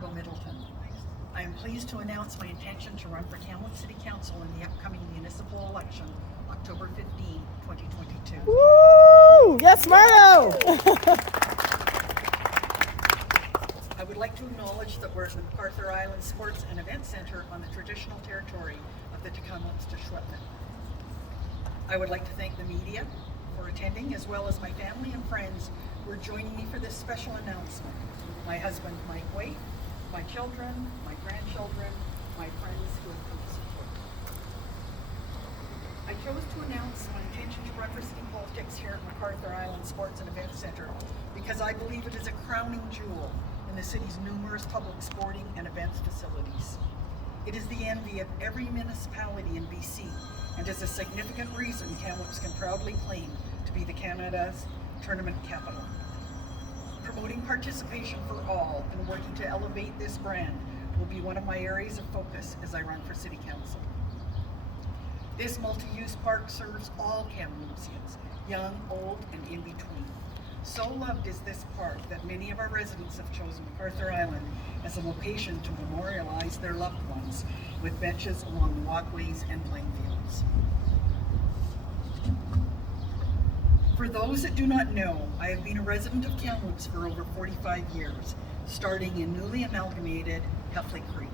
Margot Middleton. I am pleased to announce my intention to run for Kamloops City Council in the upcoming municipal election, October 15, 2022. Woo! Yes, Margo! I would like to acknowledge that we're at the MacArthur Island Sports and Events Centre on the traditional territory of the Kamloops City. I would like to thank the media for attending, as well as my family and friends who are joining me for this special announcement. My husband, Mike Waite, my children, my grandchildren, my friends who have come to support me. I chose to announce my intention to run for city politics here at MacArthur Island Sports and Events Centre because I believe it is a crowning jewel in the city's numerous public sporting and events facilities. It is the envy of every municipality in BC and is a significant reason Kamloops can proudly claim to be the Canada's tournament capital. Promoting participation for all and working to elevate this brand will be one of my areas of focus as I run for City Council. This multi-use park serves all Kamloopsians, young, old, and in between. So loved is this park that many of our residents have chosen MacArthur Island as a location to memorialize their loved ones with benches along the walkways and playing fields. For those that do not know, I have been a resident of Kamloops for over 45 years, starting in newly amalgamated Heffley Creek.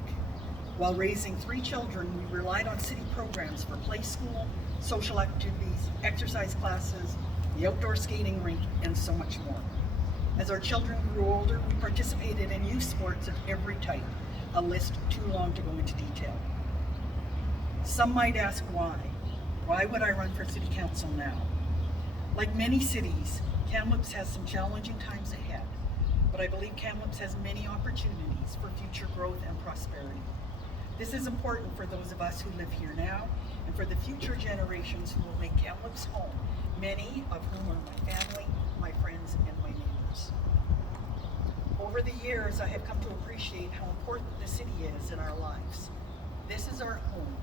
While raising 3 children, we relied on city programs for play school, social activities, exercise classes, the outdoor skating rink, and so much more. As our children grew older, we participated in youth sports of every type, a list too long to go into detail. Some might ask why. Why would I run for City Council now? Like many cities, Kamloops has some challenging times ahead, but I believe Kamloops has many opportunities for future growth and prosperity. This is important for those of us who live here now and for the future generations who will make Kamloops home, many of whom are my family, my friends, and my neighbors. Over the years, I have come to appreciate how important the city is in our lives. This is our home,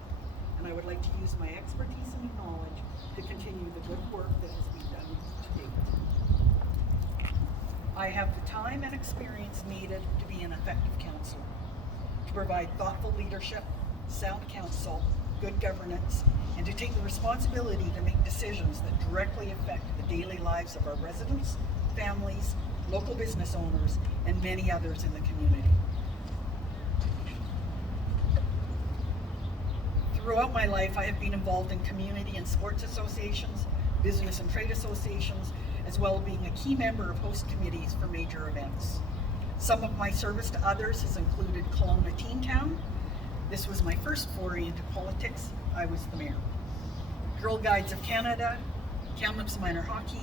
and I would like to use my expertise and knowledge to continue the good work that has been done to date. I have the time and experience needed to be an effective councillor, to provide thoughtful leadership, sound counsel, good governance, and to take the responsibility to make decisions that directly affect the daily lives of our residents, families, local business owners, and many others in the community. Throughout my life, I have been involved in community and sports associations, business and trade associations, as well as being a key member of host committees for major events. Some of my service to others has included Kelowna Teen Town. This was my first foray into politics. I was the mayor. Girl Guides of Canada, Kamloops Minor Hockey,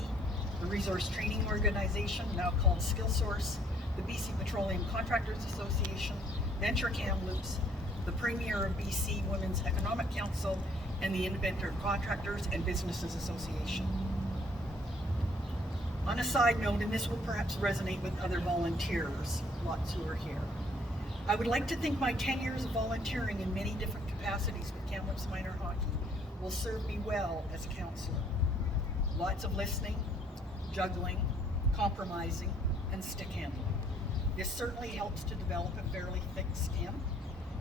the Resource Training Organization, now called SkillSource, the BC Petroleum Contractors Association, Venture Kamloops, the Premier of BC Women's Economic Council, and the Independent Contractors and Businesses Association. On a side note, and this will perhaps resonate with other volunteers, lots who are here, I would like to think my 10 years of volunteering in many different capacities with Kamloops Minor Hockey will serve me well as a councillor. Lots of listening, juggling, compromising, and stick handling. This certainly helps to develop a fairly thick skin,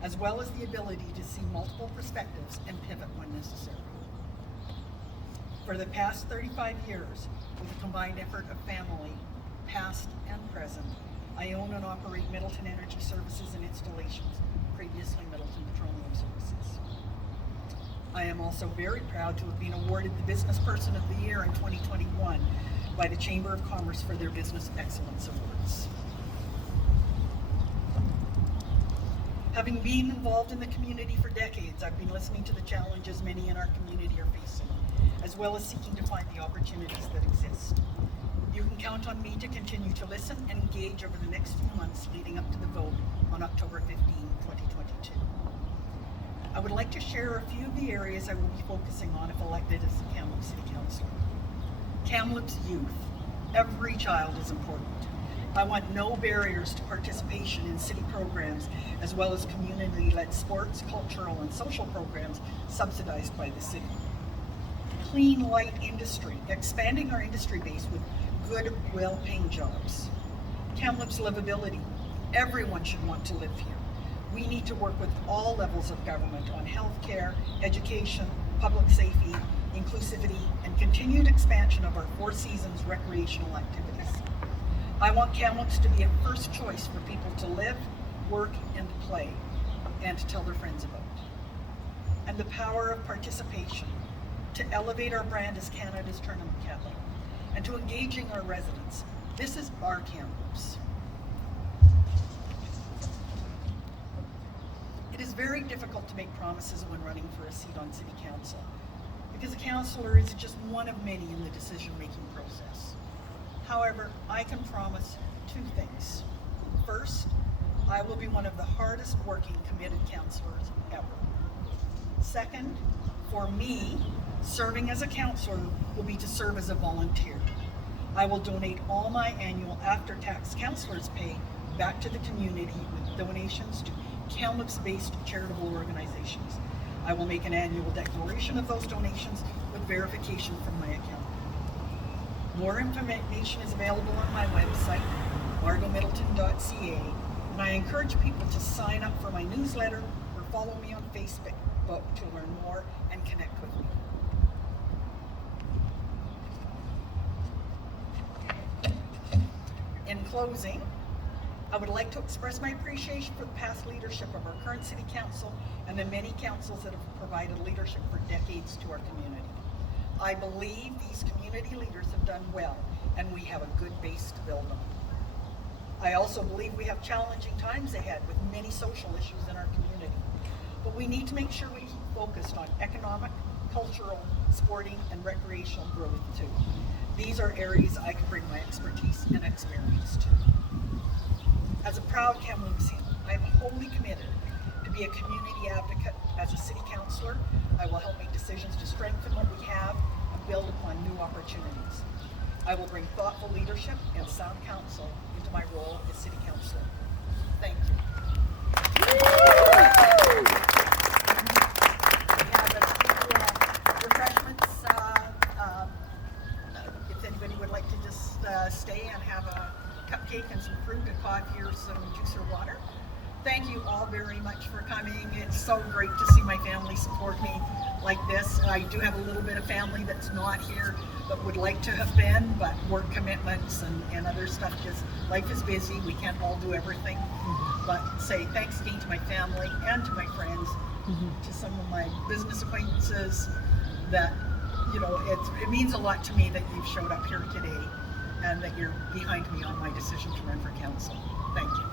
as well as the ability to see multiple perspectives and pivot when necessary. For the past 35 years, with a combined effort of family, past and present, I own and operate Middleton Energy Services and Installations, previously Middleton Petroleum Services. I am also very proud to have been awarded the Business Person of the Year in 2021 by the Chamber of Commerce for their Business Excellence Awards. Having been involved in the community for decades, I've been listening to the challenges many in our community are facing, as well as seeking to find the opportunities that exist. You can count on me to continue to listen and engage over the next few months leading up to the vote on October 15, 2022. I would like to share a few of the areas I will be focusing on if elected as the Kamloops City Councillor. Kamloops youth. Every child is important. I want no barriers to participation in city programs, as well as community-led sports, cultural, and social programs subsidized by the city. Clean, light industry, expanding our industry base with good, well-paying jobs. Kamloops livability, Everyone should want to live here. We need to work with all levels of government on healthcare, education, public safety, inclusivity, and continued expansion of our Four Seasons recreational activities. I want Kamloops to be a first choice for people to live, work, and play, and to tell their friends about. And the power of participation, to elevate our brand as Canada's tournament capital, and to engaging our residents. This is our Kamloops. It is very difficult to make promises when running for a seat on City Council, because a councillor is just one of many in the decision-making process. However, I can promise two things. First, I will be one of the hardest working committed councillors ever. Second, for me, serving as a councillor will be to serve as a volunteer. I will donate all my annual after-tax councillor's pay back to the community with donations to Kamloops-based charitable organizations. I will make an annual declaration of those donations with verification from my account. More information is available on my website, margotmiddleton.ca, and I encourage people to sign up for my newsletter or follow me on Facebook to learn more and connect with me. In closing, I would like to express my appreciation for the past leadership of our current City Council and the many councils that have provided leadership for decades to our community. I believe these community leaders have done well, and we have a good base to build on. I also believe we have challenging times ahead with many social issues in our community, but we need to make sure we keep focused on economic, cultural, sporting, and recreational growth too. These are areas I can bring my expertise and experience to. As a proud Kamloopsian, I am wholly committed to be a community advocate. As a city councillor, I will help make decisions to strengthen what we have and build upon new opportunities. I will bring thoughtful leadership and sound counsel into my role as city councillor. Thank you. We have a few refreshments. If anybody would like to just stay and have a cupcake and some fruit and coffee or some juice or water. Thank you all very much for coming. It's so great to see my family support me like this. I do have a little bit of family that's not here but would like to have been, but work commitments and other stuff, just life is busy. We can't all do everything. But say thanks again to my family and to my friends, to some of my business acquaintances that, you know, it means a lot to me that you've showed up here today and that you're behind me on my decision to run for council. Thank you.